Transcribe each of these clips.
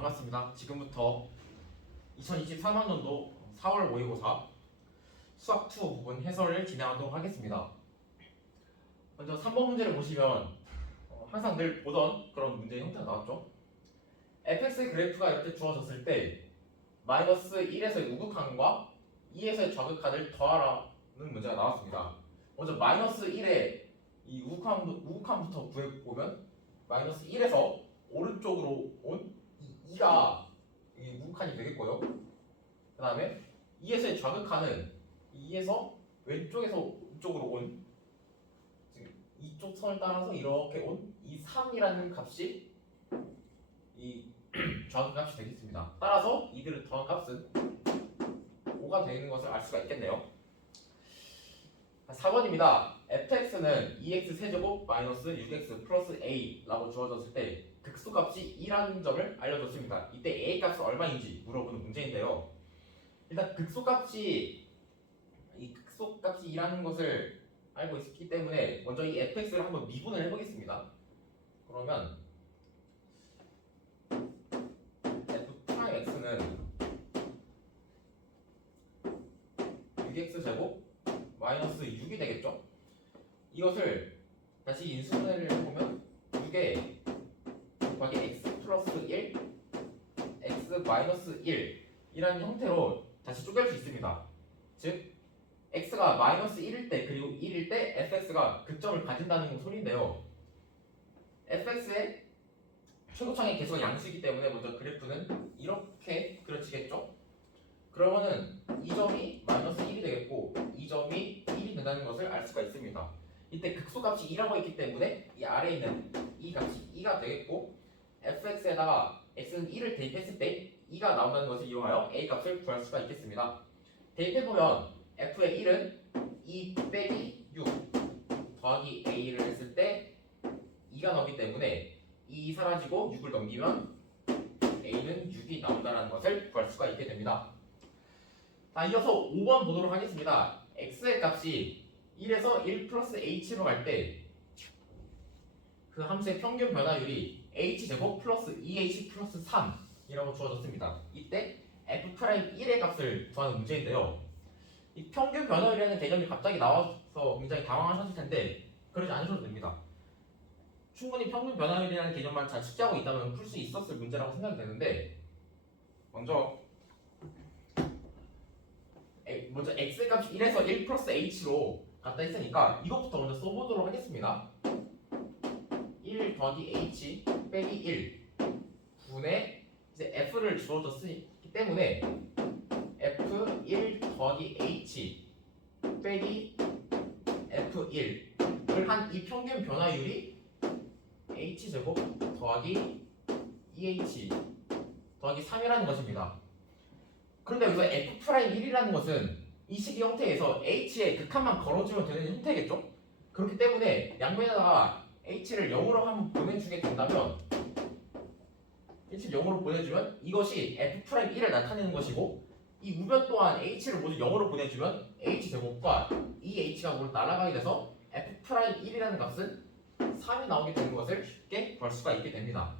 반갑습니다. 지금부터 2023학년도 4월 모의고사 수학 2 부분 해설을 진행하도록 하겠습니다. 먼저 3번 문제를 보시면 항상 늘 보던 그런 문제의 형태가 나왔죠. fx의 그래프가 이렇게 주어졌을 때 마이너스 1에서의 우극한과 2에서의 좌극한을 더하라는 문제가 나왔습니다. 먼저 마이너스 1에 이 우극한부터 구해보면 마이너스 1에서 오른쪽으로 온 2가 우극한이 되겠고요. 그 다음에 2에서의 좌극한은 2에서 왼쪽에서 오른쪽으로 온 이쪽 선을 따라서 이렇게 온 이 3이라는 값이 이 좌극값이 되겠습니다. 따라서 이들을 더한 값은 5가 되는 것을 알 수가 있겠네요. 4번입니다. fx는 2x 세제곱 마이너스 6x 플러스 a라고 주어졌을 때 극소값이 2라는 점을 알려줬습니다. 이때 a 값은 얼마인지 물어보는 문제인데요. 일단 극소값이 2라는 것을 알고 있기 때문에 먼저 이 fx를 한번 미분을 해보겠습니다. 그러면 f'x는 6x 제곱 마이너스 6이 되겠죠? 이것을 다시 인수분해를 해보면 6에 곱하기 x 플러스 1 x 마이너스 1 이라는 형태로 다시 쪼갤 수 있습니다. 즉 x가 마이너스 1일 때 그리고 1일 때 fx가 극점을 가진다는 소리인데요. fx의 최고창의 개수가 양수이기 때문에 먼저 그래프는 이렇게 그려지겠죠? 그러면은 이 점이 마이너스 1이 되겠고 이 점이 1이 된다는 것을 알 수가 있습니다. 이때 극소값이 2라고 했기 때문에 이 아래에 있는 이 값이 2가 되겠고 fx에다가 x는 1을 대입했을 때 2가 나온다는 것을 이용하여 a 값을 구할 수가 있겠습니다. 대입해보면 f의 1은 2 빼기 6 더하기 a를 했을 때 2가 나오기 때문에 2 사라지고 6을 넘기면 a는 6이 나온다는 것을 구할 수가 있게 됩니다. 자, 이어서 5번 보도록 하겠습니다. x의 값이 1에서 1 플러스 h로 갈 때 그 함수의 평균 변화율이 h제곱 플러스 2h 플러스 3이라고 주어졌습니다. 이때 f'1의 값을 구하는 문제인데요. 이 평균 변화율이라는 개념이 갑자기 나와서 굉장히 당황하셨을 텐데 그러지 않으셔도 됩니다. 충분히 평균 변화율이라는 개념만 잘 숙지하고 있다면 풀 수 있었을 문제라고 생각이 되는데 먼저 x 값이 1에서 1 플러스 h로 갔다 했으니까 이것부터 먼저 써보도록 하겠습니다. 1 더하기 h 빼기 1 분의 이제 f를 주어졌기 때문에 f1 더하기 h 빼기 f1을 한 이 평균 변화율이 h제곱 더하기 2h 더하기 3이라는 것입니다. 그런데 여기서 f'1이라는 것은 이 식의 형태에서 h의 극한만 걸어주면 되는 형태겠죠? 그렇기 때문에 양면에다가 h를 0으로 한번 보내주게 된다면 h를 0으로 보내주면 이것이 f'1을 나타내는 것이고 이 우변 또한 h를 모두 0으로 보내주면 h제곱과 이 h가 모두 날아가게 돼서 f'1이라는 값은 3이 나오게 되는 것을 쉽게 볼 수가 있게 됩니다.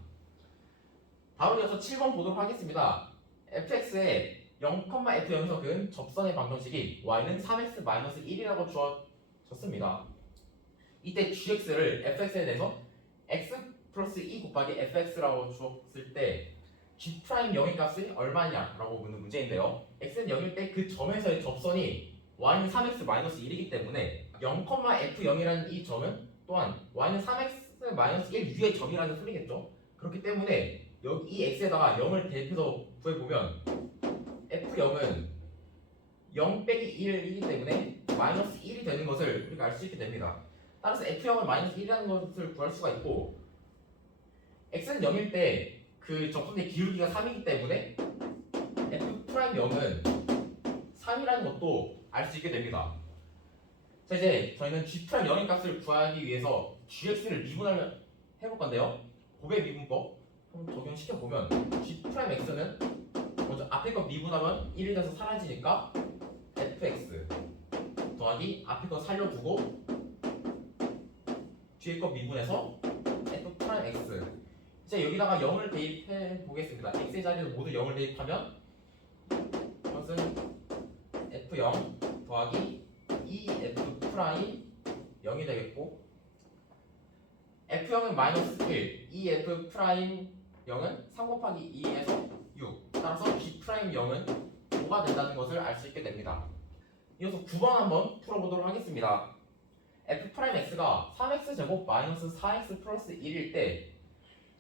다음 이어서 7번 보도록 하겠습니다. fx의 0,f0에서 그은 접선의 방정식이 y는 3x-1이라고 주어졌습니다. 이때 gx를 fx에 대해서 x 플러스 2 곱하기 fx라고 주었을 때 g' 0의 값이 얼마냐라고 묻는 문제인데요. x는 0일 때 그 점에서의 접선이 y는 3x-1이기 때문에 0,f0이라는 이 점은 또한 y는 3x-1 위의 점이라는 소리겠죠. 그렇기 때문에 여기 이 x에다가 0을 대입해서 구해보면 f0은 0 빼기 1이기 때문에 마이너스 1이 되는 것을 우리가 알 수 있게 됩니다. 따라서 f0은 마이너스 1이라는 것을 구할 수가 있고 x는 0일 때 그 접선의 기울기가 3이기 때문에 f'0은 3이라는 것도 알 수 있게 됩니다. 자, 이제 저희는 g'0의 값을 구하기 위해서 gx를 미분을 해볼 건데요. 곱의 미분법 한번 적용시켜보면 g'x는 먼저 앞에 거 미분하면 1이 돼서 사라지니까 fx 더하기 앞에 거 살려두고 뒤에 거 미분해서 f'x 이제 여기다가 0을 대입해 보겠습니다. x의 자리에서 모두 0을 대입하면 이것은 f0 더하기 2f 프라임 0이 되겠고 f0은 마이너스 1, 2f 프라임 0은 3 곱하기 2에서 6. 따라서 b 프라임 0은 5가 된다는 것을 알 수 있게 됩니다. 이어서 9번 한번 풀어보도록 하겠습니다. f 프라임 x가 3x 제곱 마이너스 4x 플러스 1일 때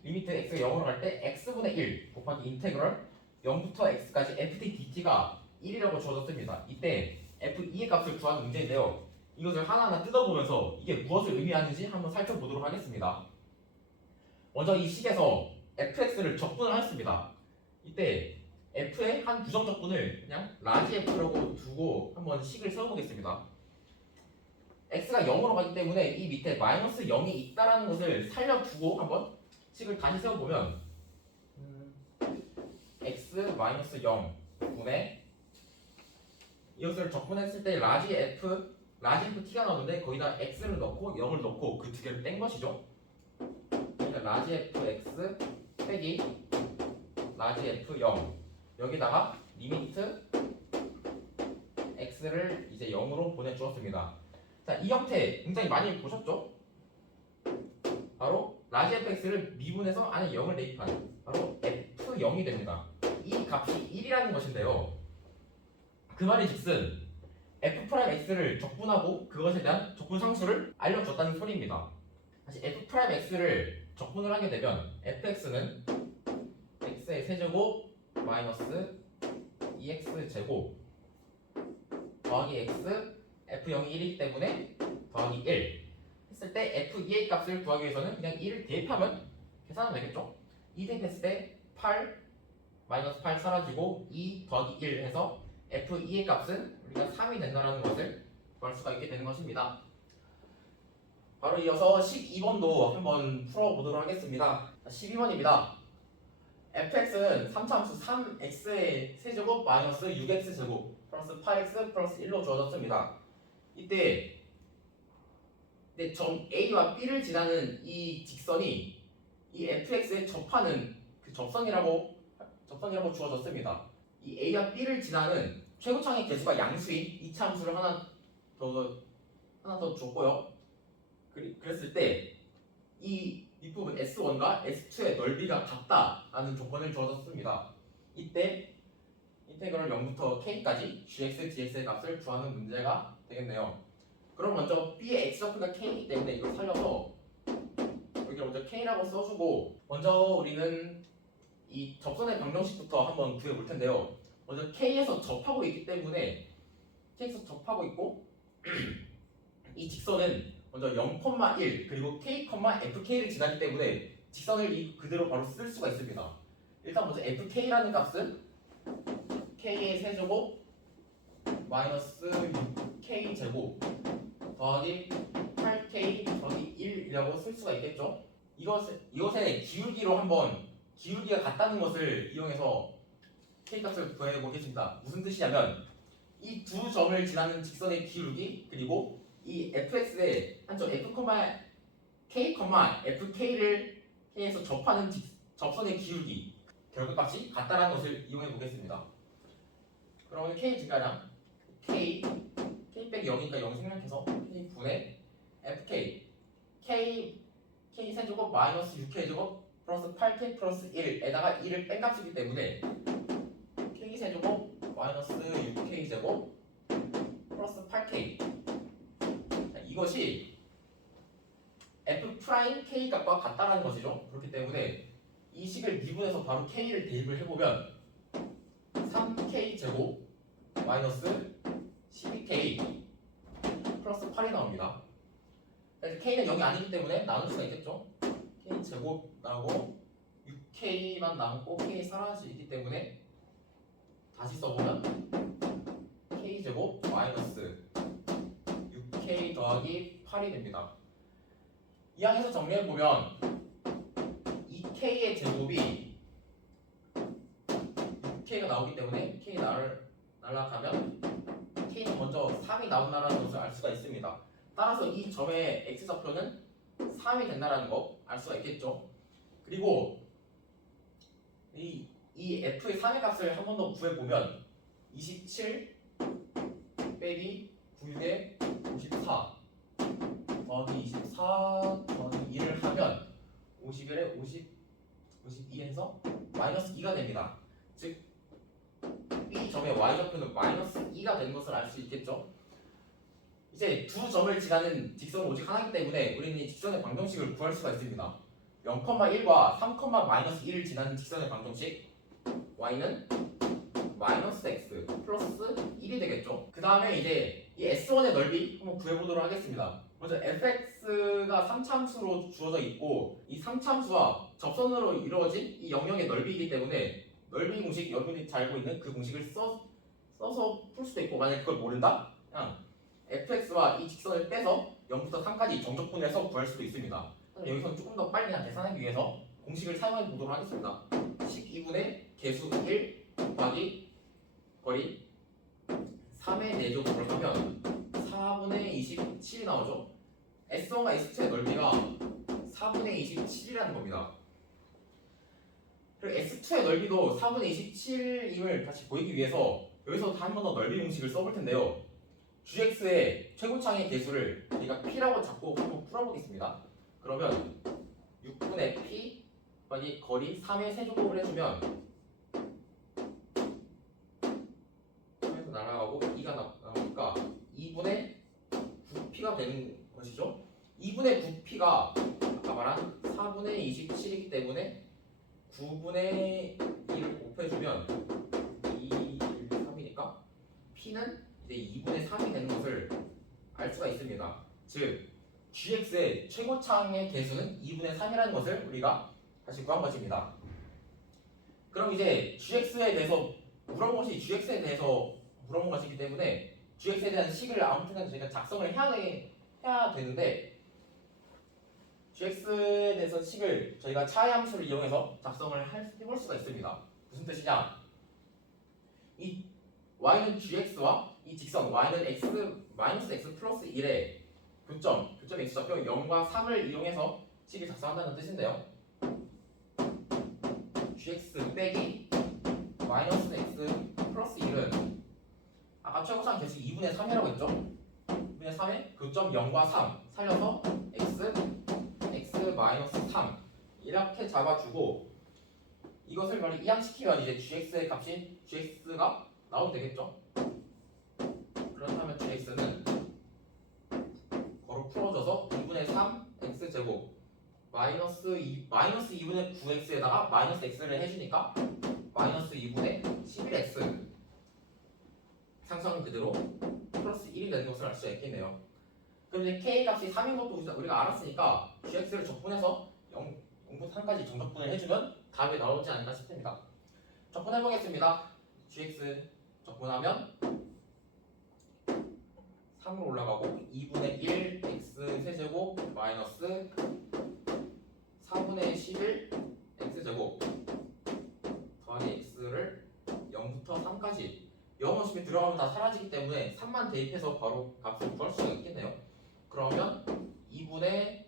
리미트 x가 0으로 갈 때 x분의 1 곱하기 인테그럴 0부터 x까지 ft dt가 1이라고 주어졌습니다. 이때 f2의 값을 구하는 문제인데요. 이것을 하나하나 뜯어보면서 이게 무엇을 의미하는지 한번 살펴보도록 하겠습니다. 먼저 이 식에서 fx를 적분을 하였습니다. 이때 f의 한 부정적분을 그냥 라지 f라고 두고 한번 식을 세워보겠습니다. x가 0으로 가기 때문에 이 밑에 마이너스 0이 있다라는 것을 살려두고 한번 식을 다시 세워보면 x 마이너스 0 분의 이것을 적분했을 때 라지 f t가 나오는데 거기다 x를 넣고 0을 넣고 그 두 개를 뺀 것이죠. 그러니까 라지 fx 빼기 라지 f0 여기다가 리미트 x를 이제 0으로 보내주었습니다. 자, 이 형태 굉장히 많이 보셨죠? 바로 라지 fx를 미분해서 안에 0을 대입한 바로 f0이 됩니다. 이 값이 1이라는 것인데요. 그 말이 즉슨 f'x를 적분하고 그것에 대한 적분 상수를 알려줬다는 소리입니다. 다시 f'x를 적분을 하게 되면 fx는 x의 세제곱 마이너스 2x제곱 더하기 x f0이 1이기 때문에 더하기 1 했을 때 f2의 값을 구하기 위해서는 그냥 1을 대입하면 계산하면 되겠죠? 2 대입했을 때 8 마이너스 8 사라지고 2 더하기 1 해서 f2의 값은 우리가 3이 된다는 것을 구할 수가 있게 되는 것입니다. 바로 이어서 12번도 한번 풀어보도록 하겠습니다. 12번입니다. fx는 3차함수 3x의 세제곱 마이너스 6x제곱 플러스 8x 플러스 1로 주어졌습니다. 이때 점 A와 B를 지나는 이 직선이 이 fx에 접하는 그 접선이라고 주어졌습니다. 이 A와 B를 지나는 최고창의 개수가 양수인 이차 함수를 하나 더 줬고요. 그랬을 때 이 윗부분 S1과 S2의 넓이가 같다라는 조건을 주어졌습니다. 이때 인테그럴 0부터 k까지 gx, dx의 값을 구하는 문제가 되겠네요. 그럼 먼저 b의 x좌표가 k이기 때문에 이걸 살려서 여기 먼저 k라고 써주고 먼저 우리는 이 접선의 방정식부터 한번 구해볼 텐데요. 먼저 k에서 접하고 있기 때문에 k에서 접하고 있고 이 직선은 먼저 0,1 그리고 k, fk를 지나기 때문에 직선을 그대로 바로 쓸 수가 있습니다. 일단 먼저 fk라는 값은 k의 세제곱 마이너스 6k 제곱 더하기 8k 더하기 1이라고 쓸 수가 있겠죠. 이것의 기울기로 한번 기울기가 같다는 것을 이용해서 k 값을 구해보겠습니다. 무슨 뜻이냐면 이 두 점을 지나는 직선의 기울기 그리고 이 fx의 한점 f, k, fk를 k에서 접하는 접선의 기울기 결과값이 같다라는 것을 이용해 보겠습니다. 그러면 k 증가량 k 빼기 0이니까 0 생략해서 k 분의 fk k 세제곱 마이너스 6k 제곱 플러스 8k 플러스 1에다가 2를 뺀 값이기 때문에 k 세제곱 마이너스 6k 제곱 플러스 8k 이것이 f 프라임 k 값과 같다라는 것이죠. 그렇기 때문에 이 식을 미분해서 바로 k를 대입을 해보면 3k 제곱 마이너스 12k 플러스 8이 나옵니다. k는 0이 아니기 때문에 나눌 수가 있겠죠. k 제곱 나오고 6k만 남고 k 사라지기 때문에 다시 써보면 k 제곱 마이너스 6k 더하기 8이 됩니다. 이 항에서 정리해보면 이 k의 제곱이 6k가 나오기 때문에 k 날아가면 k는 먼저 3이 나온다는 것을 알 수가 있습니다. 따라서 이 점의 x좌표는 3이 된다는 거 알 수가 있겠죠. 그리고 이 f의 3의 값을 한 번 더 구해보면 27 빼기 9의 54 더하기 24 더하기 1을 하면 51에 52에서 마이너스 2가 됩니다. 즉 B 점의 y좌표는 마이너스 2가 되는 것을 알 수 있겠죠. 이제 두 점을 지나는 직선은 오직 하나이기 때문에 우리는 이 직선의 방정식을 구할 수가 있습니다. 0,1과 3,-1을 지나는 직선의 방정식 y는 마이너스 x 플러스 1이 되겠죠. 그 다음에 이제 이 S1의 넓이 한번 구해보도록 하겠습니다. 먼저 fx가 3차함수로 주어져 있고 이 3차함수와 접선으로 이루어진 이 영역의 넓이이기 때문에 넓이 공식, 여러분이 잘 알고 있는 그 공식을 써서 풀 수도 있고, 만약에 그걸 모른다? 그냥 fx와 이 직선을 빼서 0부터 3까지 정적분해서 구할 수도 있습니다. 여기서는 조금 더 빨리 계산하기 위해서 공식을 사용해 보도록 하겠습니다. 12분의 개수 1 곱하기 거리 3의 4제곱을 하면 4분의 27이 나오죠. S1과 S2의 넓이가 4분의 27이라는 겁니다. 그리고 S2의 넓이도 4분의 27임을 다시 보이기 위해서 여기서 한 번 더 넓이 공식을 써볼 텐데요. GX의 최고창의 개수를 우리가 P라고 잡고 한번 풀어보겠습니다. 그러면 6분의 P 곱하기 거리 3의 세제곱을 해주면 3에서 날아가고 2가 나오니까 2분의 9P가 되는 것이죠. 2분의 9P가 아까 말한 4분의 27이기 때문에 9분의 2를 곱해주면 2, 3이니까 P는 이제 2분의 3이 되는 것을 알 수가 있습니다. 즉 GX의 최고창의 개수는 2분의 3이라는 것을 우리가 다시 구한 것입니다. 그럼 이제 GX에 대해서 물어본 것이기 때문에 GX에 대한 식을 아무튼 저희가 작성을 해야 되는데 GX에 대해서 식을 저희가 차의 함수를 이용해서 작성을 해볼 수가 있습니다. 무슨 뜻이냐? 이 y는 GX와 이 직선 y는 x 플러스 1에 교점 x좌표 0과 3을 이용해서 식을 작성한다는 뜻인데요. gx 빼기 마이너스 x 플러스 1은 아까 최고상 개수 2분의 3이라고 했죠? 2분의 3에 교점 0과 3 살려서 x 마이너스 3 이렇게 잡아주고 이것을 말이 이항시키면 이제 gx의 값인 gx가 나오면 되겠죠? 그렇다면 gx는 풀어줘서 2분의 3 x제곱 마이너스 2분의 9x에다가 마이너스 x를 해주니까 마이너스 2분의 11x 상수는 그대로 플러스 1이 되는 것을 알 수 있겠네요. 그런데 k 값이 3인 것도 우리가 알았으니까 gx를 적분해서 0부터 3까지 정적분을 해주면 답이 나오지 않을까 싶습니다. 적분해보겠습니다. gx 적분하면 3으로 올라가고 2분의 1 x 세제곱 마이너스 4분의 11 x제곱 더하기 x를 0부터 3까지 0 없이 들어가면 다 사라지기 때문에 3만 대입해서 바로 값을 구할 수가 있겠네요. 그러면 2분의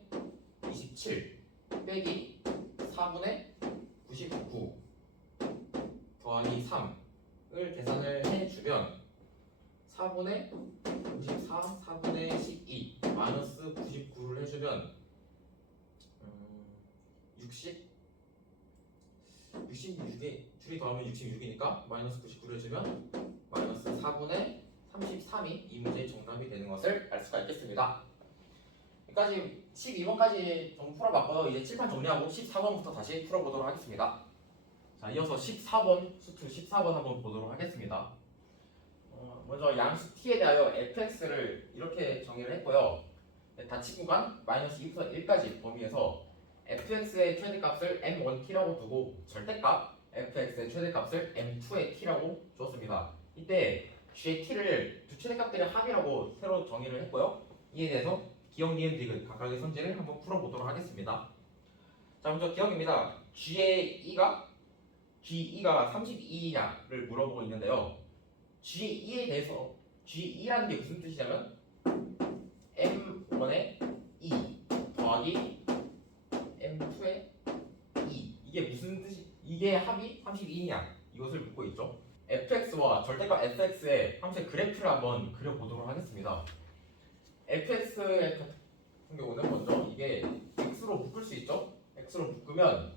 27 빼기 4분의 99 더하기 3을 계산을 해주면 4분의 94, 4분의 12 마이너스 99를 해주면 66에 둘이 더하면 66이니까 마이너스 99를 해주면 마이너스 4분의 33이 이 문제의 정답이 되는 것을 알 수가 있겠습니다. 여기까지 12번까지 좀 풀어봤고요. 이제 칠판 정리하고 14번부터 다시 풀어보도록 하겠습니다. 자, 이어서 14번 수투 14번 한번 보도록 하겠습니다. 먼저 양수 t에 대하여 fx를 이렇게 정의를 했고요. 닫힌 구간 마이너스 2부터 1까지 범위에서 fx의 최대값을 m1t라고 두고 절대값 fx의 최대값을 m2의 t라고 주었습니다. 이때 g의 t를 두 최대값들의 합이라고 새로 정의를 했고요. 이에 대해서 기억, 니은, 디귿 각각의 선지를 한번 풀어보도록 하겠습니다. 자, 먼저 기억입니다. G2가 32이냐를 물어보고 있는데요. G2에 대해서 G2라는 게 무슨 뜻이냐면 M1의 2 더하기 M2의 2 이게 무슨 뜻이 이게 합이 32이냐 이것을 묻고 있죠. fx와 절대값 fx의 함수의 그래프를 한번 그려보도록 하겠습니다. fx의 같은 경우는 먼저 이게 x로 묶을 수 있죠. x로 묶으면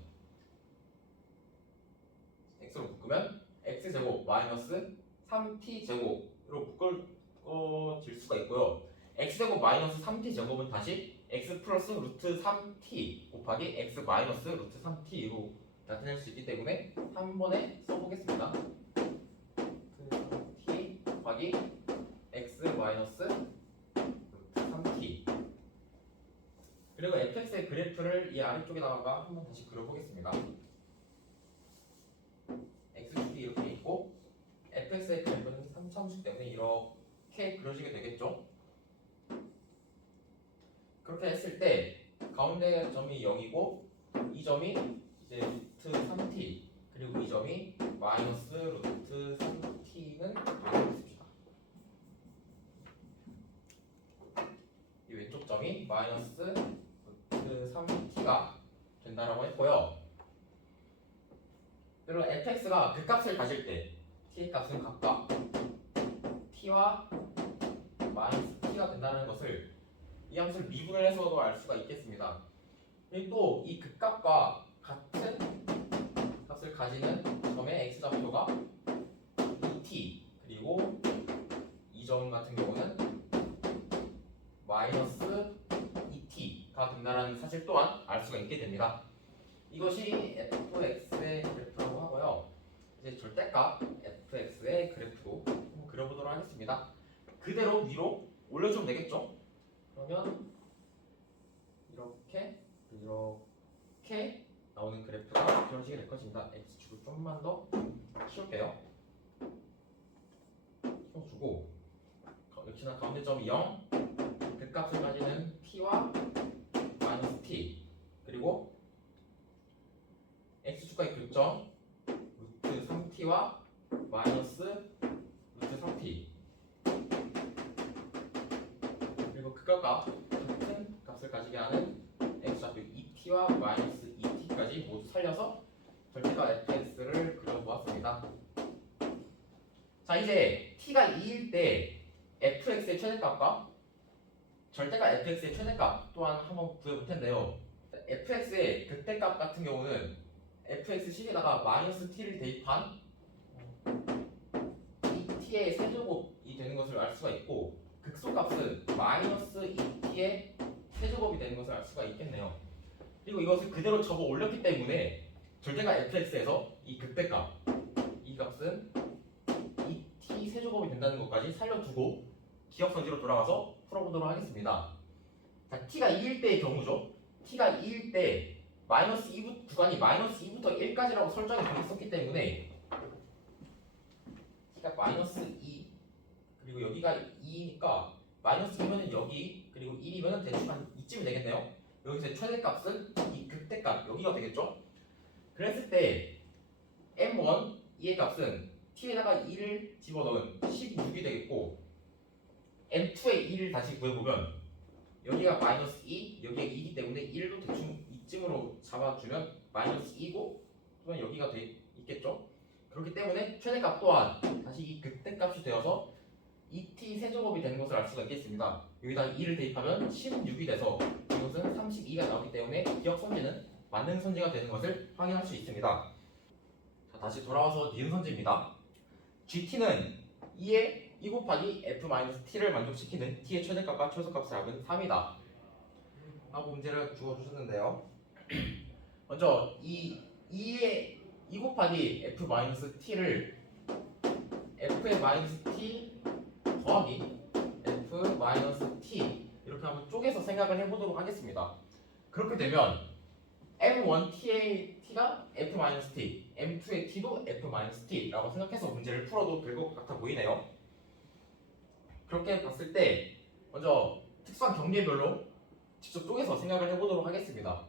x제곱 마이너스 3t제곱으로 묶어질 수가 있고요. x제곱 마이너스 3t제곱은 다시 x 플러스 루트 3t 곱하기 x 마이너스 루트 3t로 나타낼 수 있기 때문에 한 번에 써보겠습니다. t 곱하기 x 마이너스 루트 3t. 그리고 fx의 그래프를 이 아래쪽에다가 한번 다시 그려보겠습니다. x축이 이렇게 있고 fx의 그래프는 3차원식 때문에 이렇게 그려지게 되겠죠. 그렇게 했을 때 가운데 점이 0이고 이 점이 이제 루트 3t 그리고 이 점이 마이너스 루트 3t는 씁시다. 이 왼쪽 점이 마이너스 루트 3t가 된다라고 했고요. 그리고 fx가 극값을 가질 때 t의 값은 각각 t와 마이너스 t가 된다는 것을 이 함수를 미분을 해서도 알 수가 있겠습니다. 그리고 또 이 극값과 같은 값을 가지는 점의 x좌표가 2t 그리고 이 점 같은 경우는 마이너스 2t가 된다는 사실 또한 알 수가 있게 됩니다. 이것이 fx의 그래프라고 하고요. 이제 절대값 fx의 그래프도 한번 그려보도록 하겠습니다. 그대로 위로 올려주면 되겠죠? 그러면 이렇게 나오는 그래프가 그려지게 될 것입니다. x축을 좀만 더 키울게요. 키워주고 역시나 가운데 점이 0, 극값을 가지는 t와 마이너스 t 그리고 x축과의 교점 루트 3t와 마이너스 루트 3t 그리고 극값과 같은 값을 가지게 하는 x좌표 2t와 마이너스 2t까지 모두 살려서 절대값 fx를 그려보았습니다. 자 이제 t가 2일 때 fx의 최대값과 절대값 fx의 최대값 또한 한번 구해볼 텐데요. fx의 극대값 같은 경우는 fx-에다가 마이너스 t를 대입한 이 t의 세제곱이 되는 것을 알 수가 있고 극소값은 마이너스 2t의 세제곱이 되는 것을 알 수가 있겠네요. 그리고 이것을 그대로 접어 올렸기 때문에 절대값 fx에서 이 극대값 이 값은 2t 세제곱이 된다는 것까지 살려두고 기억선지로 돌아가서 풀어보도록 하겠습니다. 자, t가 2일 때의 경우죠. t가 2일 때 마이너스 2 구간이 마이너스 2부터 1까지라고 설정이 되어 있었기 때문에 t가 마이너스 2 그리고 여기가 2니까 마이너스 2면은 여기 그리고 1이면은 대충 한 이쯤이 되겠네요. 여기서 최대값은 이 극대값 여기가 되겠죠. 그랬을 때 m1 이의 값은 t에다가 2를 집어넣은 16이 되겠고 m2의 2를 다시 구해보면 여기가 마이너스 2 여기가 2이기 때문에 1도 대충 이쯤으로 잡아주면 마이너스 2고 또는 여기가 돼 있겠죠. 그렇기 때문에 최대값 또한 다시 이 극대값이 되어서 2t 세제곱이 되는 것을 알 수가 있겠습니다. 여기다 2를 대입하면 16이 돼서 이것은 32가 나오기 때문에 기억 선지는 맞는 선지가 되는 것을 확인할 수 있습니다. 자, 다시 돌아와서 니은 선지입니다. gt는 2의 2 곱하기 f-t를 만족시키는 t의 최대값과 최소값을 합은 3이다 하고 문제를 주어주셨는데요. 먼저 이 2의 2 곱하기 f-t를 f의 마이너스 t 더하기 f-t 이렇게 한번 쪼개서 생각을 해보도록 하겠습니다. 그렇게 되면 m1t의 t가 f-t, m2의 t도 f-t라고 생각해서 문제를 풀어도 될 것 같아 보이네요. 그렇게 봤을 때 먼저 특수한 경계별로 직접 쪼개서 생각을 해보도록 하겠습니다.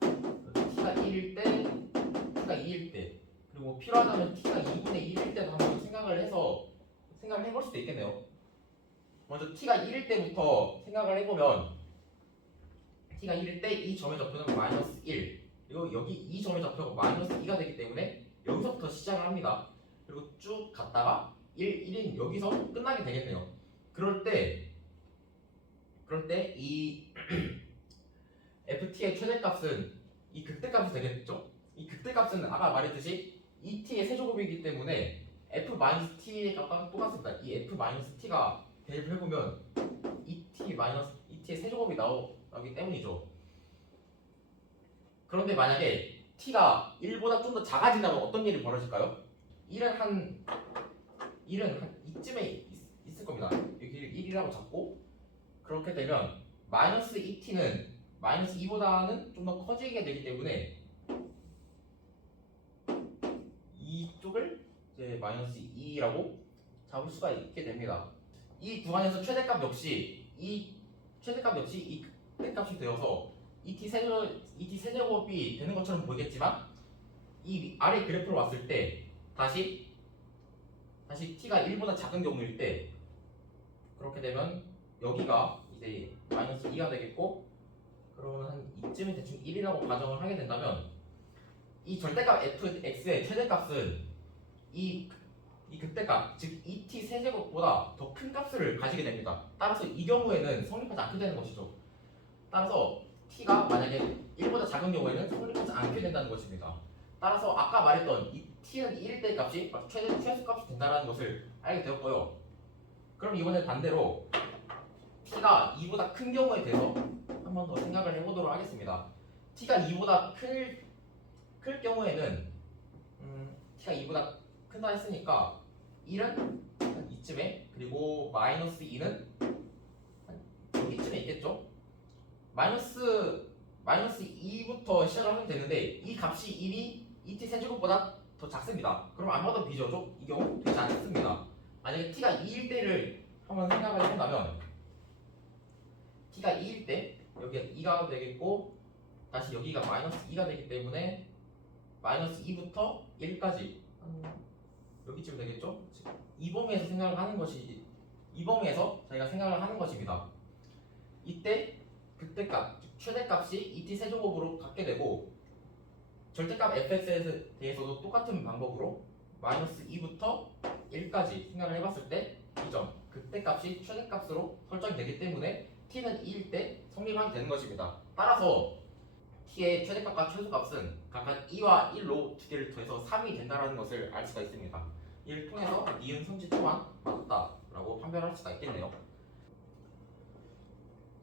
t가 1일 때, t가 2일 때 그리고 필요하다면 t가 2분의 1일 때도 한번 생각을 해볼 수도 있겠네요. 먼저 t가 1일 때부터 생각을 해보면 t가 1일 때 이 점의 좌표는 마이너스 1 그리고 여기 이 점의 좌표가 마이너스 2가 되기 때문에 여기서부터 시작을 합니다. 그리고 쭉 갔다가 1인 여기서 끝나게 되겠네요. 그럴 때 이 ft의 최대값은 이 극대값이 되겠죠? 이 극대값은 아까 말했듯이 2t의 세제곱이기 때문에 f-t의 값과 똑같습니다. 이 f-t가 대입을 해보면 2t의 세제곱이 나오기 때문이죠. 그런데 만약에 t가 1보다 좀 더 작아진다면 어떤 일이 벌어질까요? 1은 한 이쯤에 있을 겁니다. 여기를 1이라고 잡고 그렇게 되면 마이너스 2t는 마이너스 2보다는 좀 더 커지게 되기 때문에 이쪽을 이제 마이너스 2라고 잡을 수가 있게 됩니다. 이 구간에서 최대값 역시 이 극대값이 되어서 ET 세제곱이 되는 것처럼 보이겠지만 이 아래 그래프로 왔을 때 다시 t가 1보다 작은 경우일 때 그렇게 되면 여기가 이제 마이너스 2가 되겠고 그러면 한 이쯤에 대충 1이라고 가정을 하게 된다면 이 절대값 fx의 최대값은 이 극대값 즉 2t 세제곱보다 더 큰 값을 가지게 됩니다. 따라서 이 경우에는 성립하지 않게 되는 것이죠. 따라서 t가 만약에 1보다 작은 경우에는 성립하지 않게 된다는 것입니다. 따라서 아까 말했던 이 t는 1일 때 값이 최소값이 된다는 것을 알게 되었고요. 그럼 이번에 반대로 t가 2보다 큰 경우에 대해서 한 번 더 생각을 해보도록 하겠습니다. t가 2보다 클 경우에는 t가 2보다 큰다 했으니까 1은 한 이쯤에 그리고 마이너스 2는 여기쯤에 있겠죠? 마이너스 2부터 시작을 하면 되는데 이 값이 1이 2t 세제곱보다 더 작습니다. 그럼 아마도 비교죠? 이 경우 되지 않습니다. 만약에 t가 2일 때를 한번 생각을 해본다면 t가 2일 때 여기가 2가 되겠고 다시 여기가 마이너스 2가 되기 때문에 마이너스 2부터 1까지 여기쯤 되겠죠? 이 범위에서 생각을 하는 것이 이 범위에서 저희가 생각을 하는 것입니다. 이때 극대값, 즉 최대값이 2t 세제곱으로 갖게 되고 절대값 fx에 대해서도 똑같은 방법으로 마이너스 2부터 1까지 생각을 해봤을 때 이 점 극대값이 최대값으로 설정이 되기 때문에 t는 2일 때 성립하게 되는 것입니다. 따라서 t의 최대값과 최소값은 각각 2와 1로 두 개를 더해서 3이 된다는 것을 알 수가 있습니다. 이를 통해서 니은 성질 또한 맞다라고 판별할 수가 있겠네요.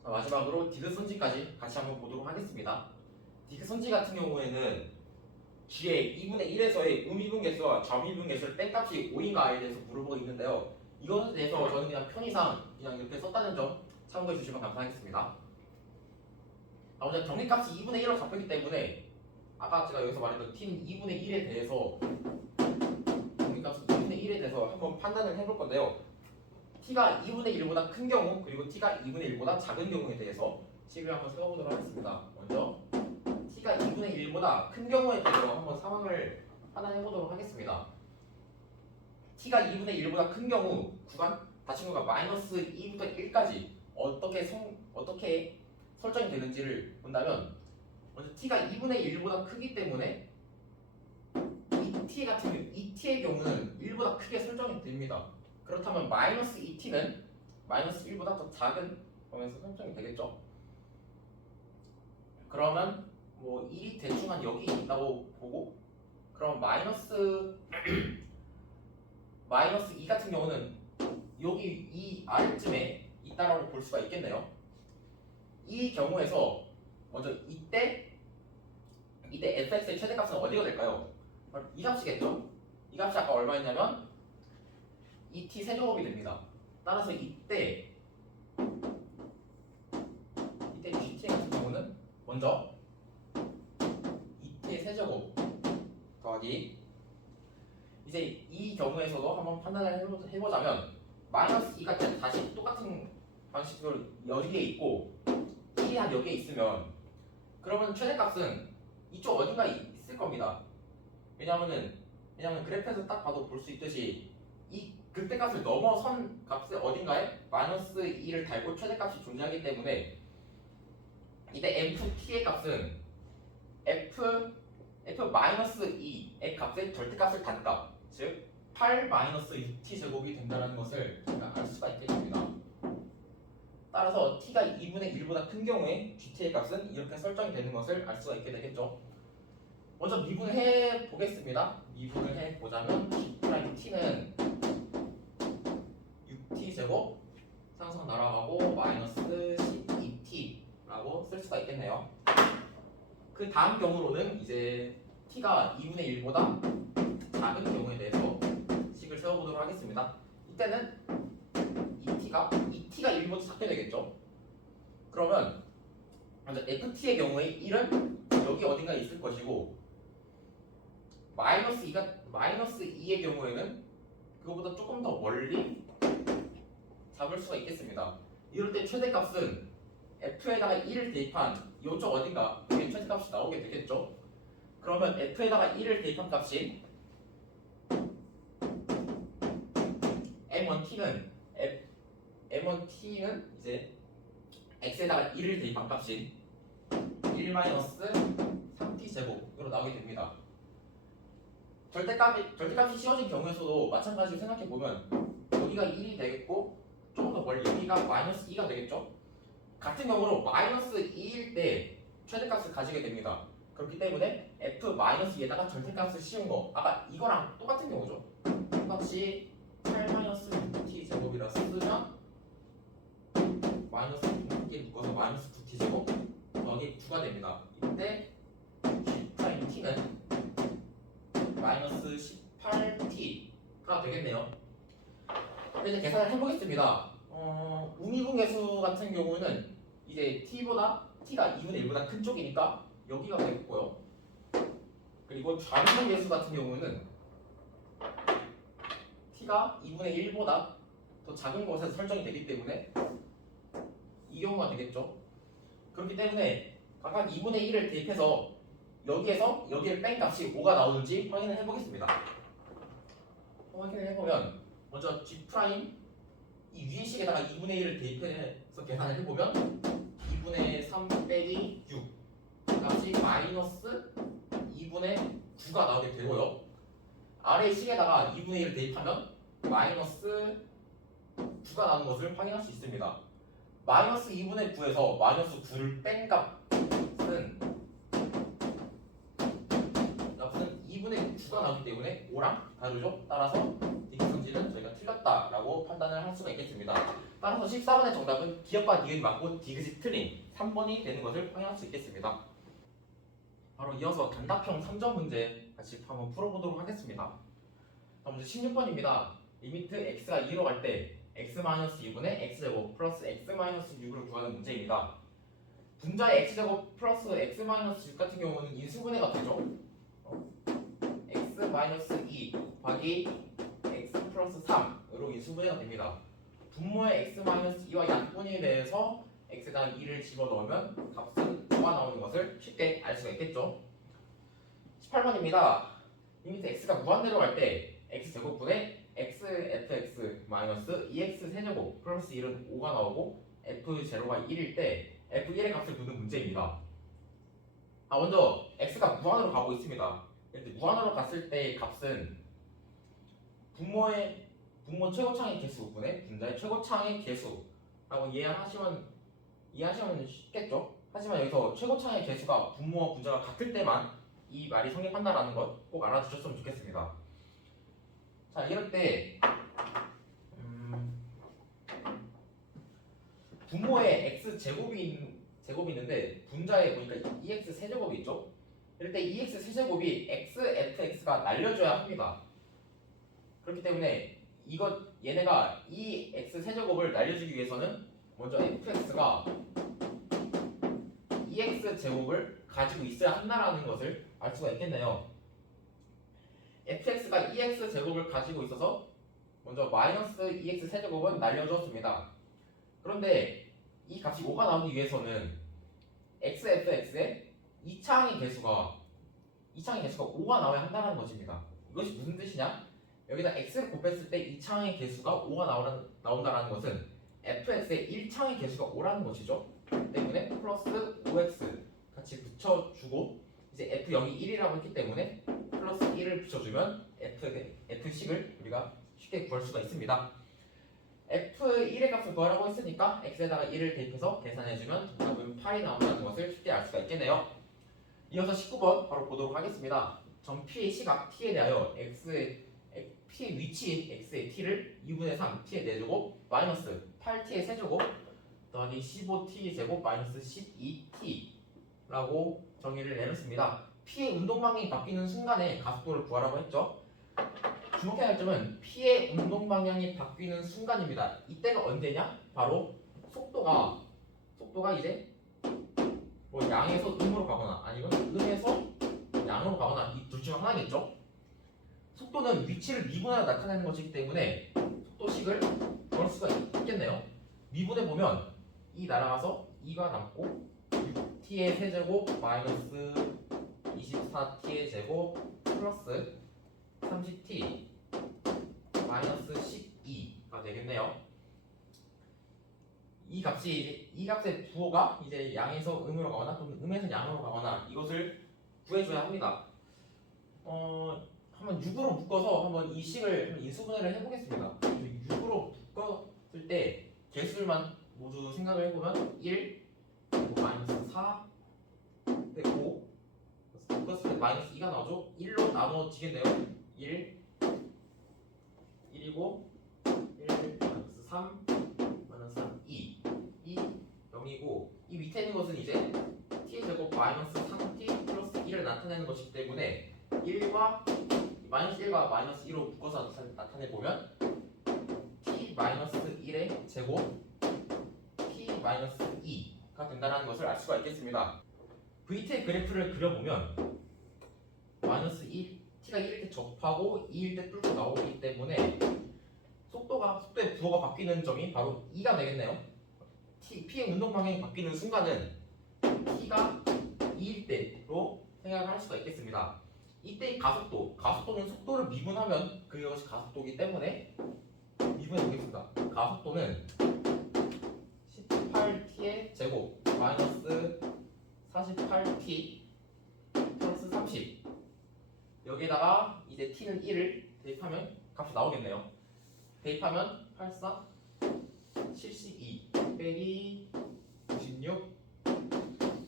자, 마지막으로 디귿 선지까지 같이 한번 보도록 하겠습니다. 디귿 선지 같은 경우에는 G의 2분의 1에서의 음이분계수와 점이분계수를 뺀 값이 5인가에 대해서 물어보고 있는데요. 이것에 대해서 저는 그냥 편의상 그냥 이렇게 썼다는 점 참고해 주시면 감사하겠습니다. 먼저 정리값이 2분의 1로 잡혔기 때문에 아까 제가 여기서 말했던 t는 2분의 1에 대해서 정리값은 2분의 1에 대해서 한번 판단을 해볼 건데요. t가 2분의 1보다 큰 경우 그리고 t가 2분의 1보다 작은 경우에 대해서 식을 한번 세워보도록 하겠습니다. 먼저 t가 2분의 1보다 큰 경우에 대해서 한번 상황을 판단해보도록 하겠습니다. t가 2분의 1보다 큰 경우 구간 다친구가 마이너스 2부터 1까지 어떻게 설정이 되는지를 본다면 먼저 t가 2분의 1보다 크기 때문에 이 t의 경우는 1보다 크게 설정이 됩니다. 그렇다면 마이너스 2t는 마이너스 1보다 더 작은 범위에서 설정이 되겠죠. 그러면 뭐 1이 대충 한 여기 있다고 보고 그럼 마이너스 2 같은 경우는 여기 이 아래쯤에 있다라고 볼 수가 있겠네요. 이 경우에서 먼저 이때 fx의 최대값은 어디가 될까요? 바로 이 값이겠죠? 이 값이 아까 얼마였냐면 2t 세제곱이 됩니다. 따라서 이때 gt 같은 경우는 먼저 2t 세제곱 더하기 이제 이 경우에서도 한번 판단을 해보자면 마이너스 2가 다시 똑같은 방식으로 여기에 있고 1이 한 여기에 있으면 그러면 최대값은 이쪽 어딘가 있을 겁니다. 왜냐하면 그래프에서 딱 봐도 볼 수 있듯이 이 극대값을 넘어선 값의 어딘가에 마이너스 2를 달고 최대값이 존재하기 때문에 이때 ft의 값은 f-2의 값의 절대값을 단값, 즉 8-6t 제곱이 된다는 것을 제가 알 수가 있게 됩니다. 따라서 t가 2분의 1보다 큰 경우에 gt의 값은 이렇게 설정이 되는 것을 알 수가 있게 되겠죠. 먼저 미분을 해 보겠습니다. 미분을 해 보자면 g't는 6t 제곱 상승 날아가고 마이너스 12t라고 쓸 수가 있겠네요. 그 다음 경우로는 이제 t가 2분의 1보다 작은 경우에 대해서 식을 세워보도록 하겠습니다. 이때는 2t가 1보다 작게 되겠죠. 그러면 먼저 ft의 경우에 1은 여기 어딘가에 있을 것이고 마이너스 2의 경우에는 그거보다 조금 더 멀리 잡을 수가 있겠습니다. 이럴 때 최대값은 f에다가 1을 대입한 이쪽 어딘가 여기 최대값이 나오게 되겠죠. 그러면 f에다가 1을 대입한 값이 m1t는 이제 x에다가 1을 대입한 값인 1-3t 제곱으로 나오게 됩니다. 절대값이 씌워진 경우에서도 마찬가지로 생각해보면 여기가 1이 되겠고 조금 더 멀리 여기가 마이너스 2가 되겠죠. 같은 경우로 마이너스 2일 때 최대값을 가지게 됩니다. 그렇기 때문에 f-2에다가 절대값을 씌운 거 아까 이거랑 똑같은 경우죠. 똑같이 8-6t 제곱이라 쓰면 마이너스 2개 묶어서 마이너스 9t 제곱 더하기 9가 됩니다. 이때 g't는 마이너스 18t가 되겠네요. 이제 계산을 해보겠습니다. 우미분계수 같은 경우는 이제 t가 2분의 1보다 큰 쪽이니까 여기가 되겠고요. 그리고 좌미분계수 같은 경우는 t가 2분의 1보다 더 작은 곳에서 설정이 되기 때문에 이 경우가 되겠죠. 그렇기 때문에 각각 2분의 1을 대입해서 여기에서 여기를 뺀 값이 5가 나오는지 확인을 해보겠습니다. 확인을 해보면 먼저 g' 이 위의 식에다가 2분의 1을 대입해서 계산을 해보면 2분의 3 빼기 6 값이 마이너스 2분의 9가 나오게 되고요. 아래의 식에다가 2분의 1을 대입하면 마이너스 9가 나오는 것을 확인할 수 있습니다. 마이너스 2분의 9에서 마이너스 9를 뺀 값은 2분의 9가 나오기 때문에 5랑 다르죠. 따라서 디귿성질은 저희가 틀렸다라고 판단을 할 수가 있겠습니다. 따라서 14번의 정답은 기역과 니은이 맞고 디귿이 틀린 3번이 되는 것을 확인할 수 있겠습니다. 바로 이어서 단답형 3점 문제 같이 한번 풀어보도록 하겠습니다. 자, 먼저 16번입니다. 리미트 x가 2로 갈 때 x-2분의 x제곱 플러스 x-6을 구하는 문제입니다. 분자의 x제곱 플러스 x-6 같은 경우는 인수분해가 되죠. x-2 곱하기 x 플러스 3으로 인수분해가 됩니다. 분모의 x-2와 약분에 대해서 x에다 2를 집어넣으면 값은 5가 나오는 것을 쉽게 알 수가 있겠죠. 18번입니다. 리미트 x가 무한대로 갈 때 x제곱분의 xfx 마이너스 2x 세제곱 플러스 1은 5가 나오고 f0가 1일 때 f1의 값을 두는 문제입니다. 먼저 x가 무한으로 가고 있습니다. 무한으로 갔을 때의 값은 분모 최고창의 개수분의 분자의 최고창의 개수라고 이해하시면 쉽겠죠? 하지만 여기서 최고창의 개수가 분모와 분자가 같을 때만 이 말이 성립한다라는 것 꼭 알아두셨으면 좋겠습니다. 자, 이럴 때 분모에 x 제곱이 있는데 분자에 보니까 2x 세제곱이 있죠? 이럴 때 2x 세제곱이 xfx가 날려줘야 합니다. 그렇기 때문에 얘네가 이 x 세제곱을 날려주기 위해서는 먼저 fx가 2x 제곱을 가지고 있어야 한다라는 것을 알 수가 있겠네요. fx가 2x 제곱을 가지고 있어서 먼저 마이너스 2x 세제곱은 날려줬습니다. 그런데 이 값이 5가 나오기 위해서는 xfx의 2창의 개수가 5가 나와야 한다는 것입니다. 이것이 무슨 뜻이냐? 여기다 x를 곱했을 때 2창의 개수가 5가 나온다는 것은 fx의 1창의 개수가 5라는 것이죠. 때문에 플러스 5x 같이 붙여주고 이제 f0이 1이라고 했기 때문에 플러스 1을 붙여주면 f식을 우리가 쉽게 구할 수가 있습니다. f1의 값을 구하라고 했으니까 x에다가 1을 대입해서 계산해주면 정답은 8이 나온다는 것을 쉽게 알 수가 있겠네요. 이어서 19번 바로 보도록 하겠습니다. 점 P의 시각 T에 대하여 P의 위치 X의 T를 2분의 3 T의 4제곱 마이너스 8T의 세제곱 더하기 15T 제곱 마이너스 12T 라고 정의를 내렸습니다. P의 운동 방향이 바뀌는 순간에 가속도를 구하라고 했죠. 주목해야 할 점은 P의 운동 방향이 바뀌는 순간입니다. 이때가 언제냐? 바로 속도가 이제 뭐 양에서 음으로 가거나 아니면 음에서 양으로 가거나 이 둘 중 하나겠죠. 속도는 위치를 미분하여 나타내는 것이기 때문에 속도식을 구할 수가 있겠네요. 미분해 보면 이 날아가서 2가 남고 6t의 세제곱 마이너스 24t의 제곱 플러스 30t 마이너스 12가 되겠네요. 이 값의 부호가 이제 양에서 음으로 가거나 또는 음에서 양으로 가거나 이것을 구해줘야 합니다. 한번 6으로 묶어서 한번 이 식을 인수분해를 해보겠습니다. 6으로 묶었을 때 개수들만 모두 생각을 해보면 1, 그리고 마이너스 4, 5 묶었을 때 마이너스 2가 나오죠? 1로 나눠지겠네요. 1, 1이고 1, 마이너스 3, 마이너스 3, 2 0이고 이 밑에 있는 것은 이제 t의 제곱 마이너스 3t 플러스 1을 나타내는 것이기 때문에 1과 마이너스 1과 마이너스 2로 묶어서 나타내보면 t 마이너스 1의 제곱 t 마이너스 2가 된다는 것을 알 수가 있겠습니다. VT의 그래프를 그려보면 마이너스 1, t가 1일 때 접하고 2일 때 뚫고 나오기 때문에 속도의 부호가 바뀌는 점이 바로 2가 되겠네요. P의 운동 방향이 바뀌는 순간은 T가 2일 때로 생각을 할 수가 있겠습니다. 이때의 가속도는 속도를 미분하면 그것이 가속도이기 때문에 미분해 보겠습니다. 가속도는 18t의 제곱 마이너스 48t 플러스 30 여기에다가 이제 t는 1을 대입하면 값이 나오겠네요. 대입하면 84 72 빼기 96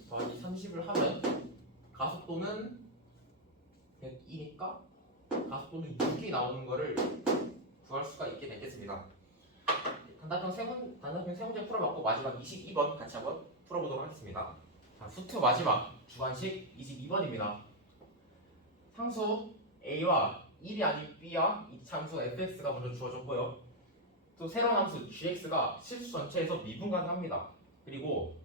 더하기 30을 하면 가속도는 102니까 가속도는 6이 나오는 것을 구할 수가 있게 되겠습니다. 단답형 세 문제 풀어봤고 마지막 22번 같이 한번 풀어보도록 하겠습니다. 자, 수트 마지막 주관식 22번입니다. 상수 a와 1이 아닌 b와 이 참수 fx가 먼저 주어졌고요. 또 새로운 함수 gx가 실수 전체에서 미분가능합니다. 그리고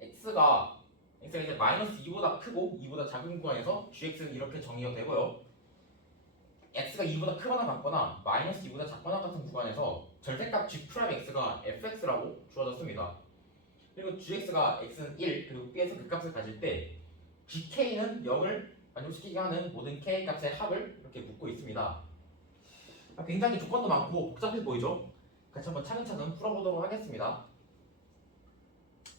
x가 이제 마이너스 2보다 크고 2보다 작은 구간에서 gx는 이렇게 정의가 되고요. x가 2보다 크거나 같거나 마이너스 2보다 작거나 같은 구간에서 절대값 g'x가 fx라고 주어졌습니다. 그리고 gx가 x는 1 그리고 b에서 그 값을 가질 때 gk는 0을 만족시키게 하는 모든 k 값의 합을 이렇게 묻고 있습니다. 굉장히 조건도 많고 복잡해 보이죠? 같이 한번 차근차근 풀어보도록 하겠습니다.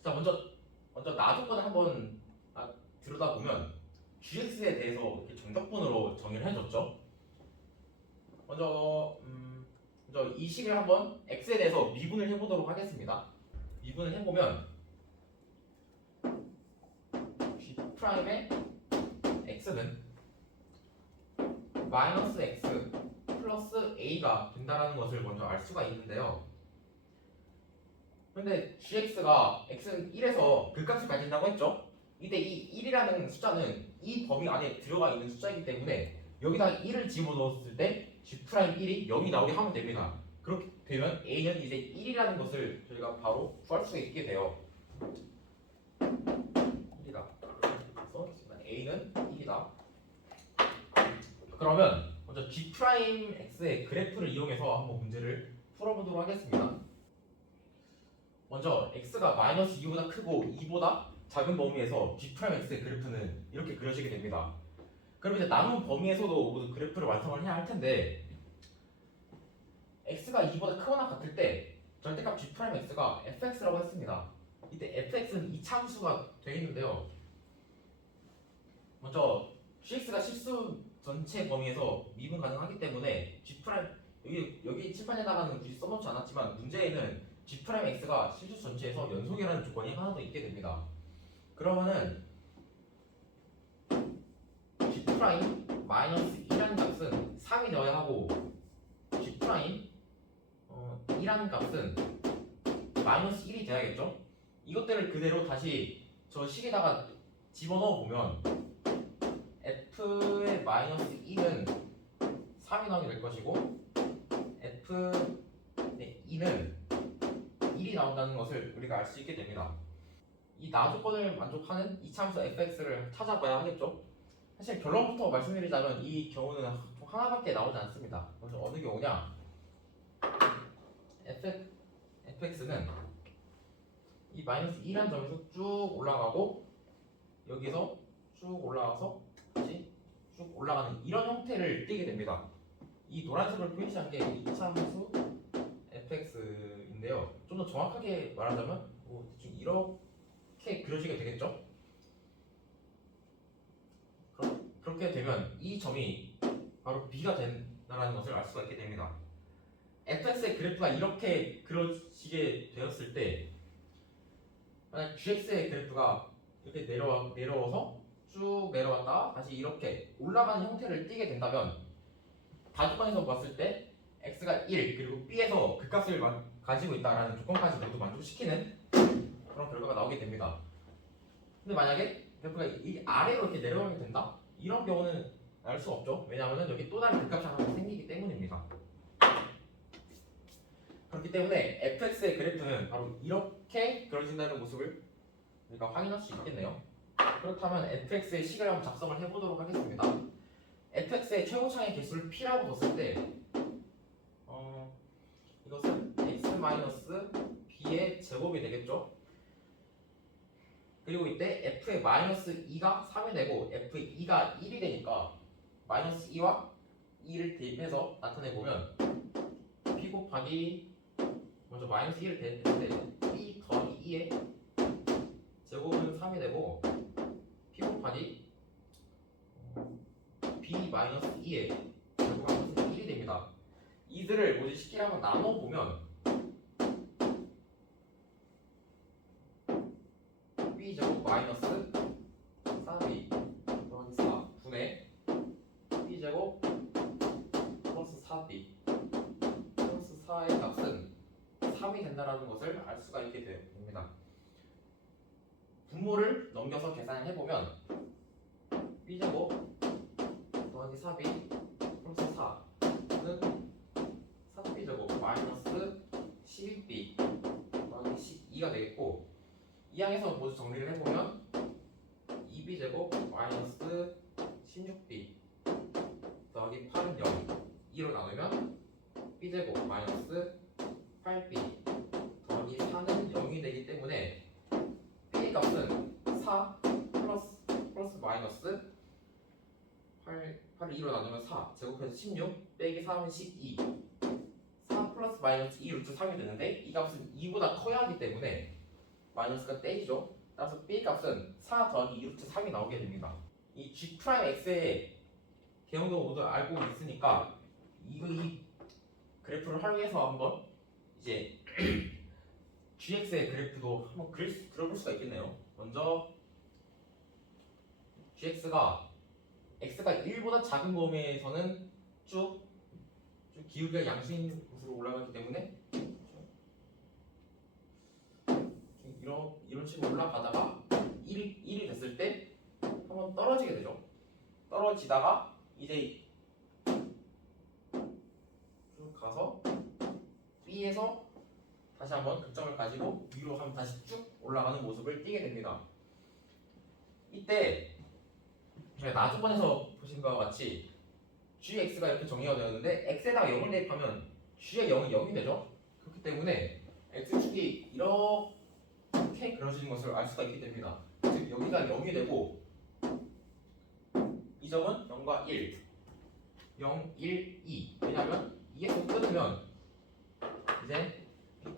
자, 먼저 나 조건을 한번 들여다보면 gx에 대해서 이렇게 정적분으로 정의를 해줬죠. 먼저 이 식을 한번 x에 대해서 미분을 해보도록 하겠습니다. 미분을 해보면 g'의 x는 마이너스 x 플러스 a가 된다는 것을 먼저 알 수가 있는데요. 그런데 gx가 x는 1에서 그 값을 가진다고 했죠. 이때 이 1이라는 숫자는 이 범위 안에 들어가 있는 숫자이기 때문에 여기다 1을 집어넣었을 때 g'1이 0이 나오게 하면 됩니다. 그렇게 되면 a는 이제 1이라는 것을 저희가 바로 구할 수 있게 돼요. 1이다. 그래서 a는 1이다. 그러면 먼저 g'x의 그래프를 이용해서 한번 문제를 풀어보도록 하겠습니다. 먼저 x가 마이너스 2보다 크고 2보다 작은 범위에서 g'x의 그래프는 이렇게 그려지게 됩니다. 그럼 이제 남은 범위에서도 모두 그래프를 완성을 해야 할 텐데 x가 2보다 크거나 같을 때 절대값 g'x가 fx라고 했습니다. 이때 fx는 이차함수가 되어 있는데요. 먼저 GX가 실수 전체 범위에서 미분 가능하기 때문에 G 프라임 여기 칠판에다가는 굳이 써놓지 않았지만 문제에는 G 프라임 X가 실수 전체에서 연속이라는 조건이 하나 더 있게 됩니다. 그러면은 G 프라임 마이너스 1이라는 값은 3이 되어야 하고 G 프라임 2라는 값은 마이너스 1이 돼야겠죠? 이것들을 그대로 다시 저 식에다가 집어넣어 보면 f의 마이너스 1은 3이 나오게 될 것이고 f의 2는 1이 나온다는 것을 우리가 알 수 있게 됩니다. 이 나조건을 만족하는 이차함수 fx를 찾아봐야 하겠죠? 사실 결론부터 말씀드리자면 이 경우는 총 하나밖에 나오지 않습니다. 그래서 어느 경우냐? fx는 이 마이너스 1이라는 점에서 쭉 올라가고 여기서 쭉 올라가서 다시 쭉 올라가는 이런 형태를 띠게 됩니다. 이 노란색으로 표시한 게 이차함수 fx인데요. 좀 더 정확하게 말하자면 뭐 대충 이렇게 그려지게 되겠죠? 그렇게 되면 이 점이 바로 b가 된다는 것을 알 수가 있게 됩니다. fx의 그래프가 이렇게 그려지게 되었을 때 만약 gx의 그래프가 이렇게 내려와서 쭉 내려왔다가 다시 이렇게 올라가는 형태를 띠게 된다면 다조건에서 봤을 때 x가 1 그리고 b에서 그 값을 가지고 있다라는 조건까지 모두 만족시키는 그런 결과가 나오게 됩니다. 근데 만약에 그래프가 이 아래로 이렇게 내려가게 된다? 이런 경우는 알 수 없죠. 왜냐하면 여기 또 다른 극값이 하나 생기기 때문입니다. 그렇기 때문에 fx의 그래프는 바로 이렇게 그려진다는 모습을 우리가 확인할 수 있겠네요. 그렇다면 fx의 식을 한번 작성을 해보도록 하겠습니다. fx의 최고차의 개수를 p라고 뒀을 때 이것은 x-b의 제곱이 되겠죠. 그리고 이때 f의 마이너스 2가 3이 되고 f의 2가 1이 되니까 마이너스 2와 2를 대입해서 나타내보면 p 곱하기 먼저 마이너스 1을 대입했을 때 p 더하기 2의 제곱은 3이 되고 p 곱하기 b 마이너스 2의 제곱은 1이 됩니다. 이들을 모두 식기를 한번 나눠보면 b 제곱 마이너스 4b 더하기 4 분의 b 제곱 플러스 4b 플러스 4의 값은 3이 된다는 것을 알 수가 있게 됩니다. 분모를 넘겨서 계산을 해보면 b 제곱 더하기 4b 플러스 4는 4b 제곱 마이너스 12b 더하기 12가 되겠고 이 항에서 모두 정리를 해보면 2b 제곱 마이너스 16b 더하기 8은 0 2로 나누면 b 제곱 마이너스 8b 더하기 4는 0이 되기 때문에 b의 값은 4 플러스 마이너스 8을 2로 나누면 4 제곱해서 16 빼기 4은 12 4 플러스 마이너스 2 루트 3이 되는데 이 값은 2보다 커야 하기 때문에 마이너스가 떼지죠. 따라서 b 값은 4 더하기 2 루트 3이 나오게 됩니다. 이 g 프라임 x의 개형도 모두 알고 있으니까 이 그래프를 활용해서 한번 이제 gx의 그래프도 한번 그려볼 수가 있겠네요. 먼저 gx가 x가 1보다 작은 범위에서는 쭉 기울기가 양수인 곳으로 올라가기 때문에 이런 식으로 올라가다가 1이 됐을 때 한번 떨어지게 되죠. 떨어지다가 이제 쭉 가서 B에서 다시 한번 극점을 가지고 위로 하면 다시 쭉 올라가는 모습을 띠게 됩니다. 이때 저희가 나조건에서 보신 것과 같이 gx가 이렇게 정의가 되었는데 x에다가 0을 대입하면 g의 0은 0이 되죠. 그렇기 때문에 x축이 이렇게 그려지는 것을 알 수가 있게 됩니다. 즉 여기가 0이 되고 이 점은 0과 1 0, 1, 2 왜냐하면 2에서 끊으면 이제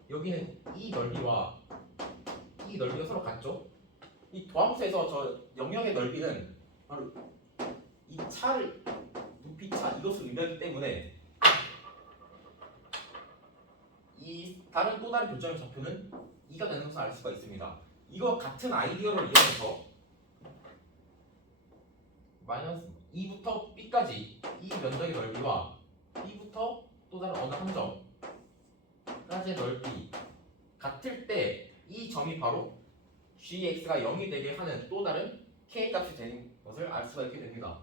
여기는 이 넓이와 이 넓이가 서로 같죠. 이 도함수에서 저 영역의 넓이는 바로 이 차를 높이 차 이것을 의미하기 때문에 이 다른 또 다른 교점의 좌표는 2가 되는 것을 알 수가 있습니다. 이거 같은 아이디어를 이용해서 마이너스 2부터 B까지 이 면적의 넓이와 B부터 또 다른 어느 한 점까지의 넓이 같을 때 이 점이 바로 gx가 0이 되게 하는 또 다른 k 값이 되는 것을 알 수가 있게 됩니다.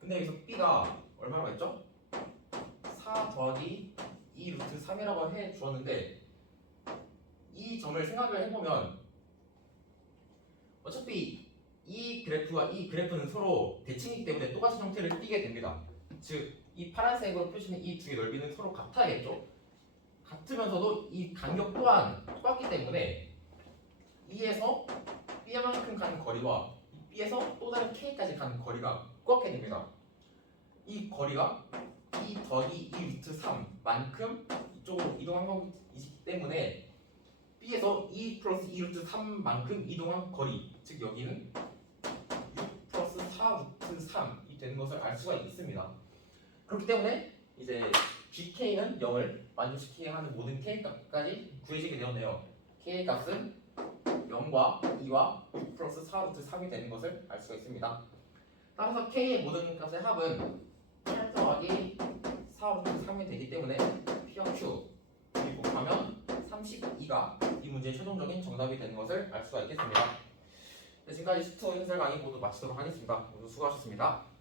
근데 여기서 b가 얼마라고 했죠? 4 더하기 2 루트 3이라고 해 주었는데 이 점을 생각을 해보면 어차피 이 그래프와 이 그래프는 서로 대칭이기 때문에 똑같은 형태를 띠게 됩니다. 즉 이 파란색으로 표시는 이 두 개의 넓이는 서로 같아야겠죠? 같으면서도 이 간격 또한 똑같기 때문에 E에서 B만큼 가는 거리와 B에서 또 다른 K까지 가는 거리가 똑같게 됩니다. 이 거리가 2 더하기 2 루트 3만큼 이쪽으로 이동한 것이기 때문에 B에서 2 플러스 2 루트 3만큼 이동한 거리, 즉 여기는 6 플러스 4 루트 3이 되는 것을 알 수가 있습니다. 그렇기 때문에 이제 GK는 0을 만족시키게 하는 모든 K 값까지 구해지게 되었네요. K 값은 0과 2와 6 플러스 4 루트 3이 되는 것을 알 수가 있습니다. 따라서 K의 모든 값의 합은 8 더하기 4 루트 3이 되기 때문에 P형 Q 그리고 곱하면 32가 이 문제의 최종적인 정답이 되는 것을 알 수가 있겠습니다. 네, 지금까지 시트 해설 강의 모두 마치도록 하겠습니다. 모두 수고하셨습니다.